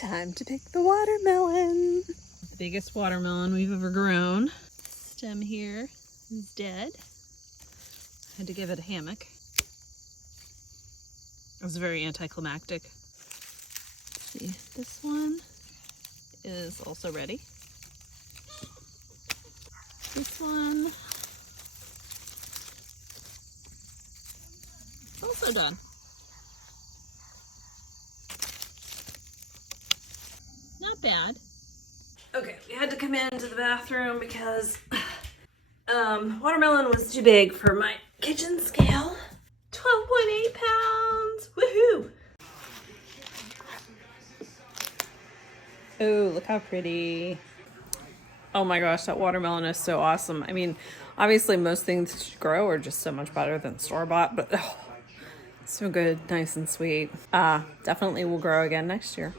Time to pick the watermelon. The biggest watermelon we've ever grown. Stem here is dead. Had to give it a hammock. It was very anticlimactic. See, this one is also ready. This one also done. Not bad. Okay, we had to come into the bathroom because watermelon was too big for my kitchen scale. 12.8 pounds. Woohoo! Oh, look how pretty. Oh my gosh, that watermelon is so awesome. I mean, obviously most things you grow are just so much better than store-bought, but oh, so good, nice and sweet. Definitely will grow again next year.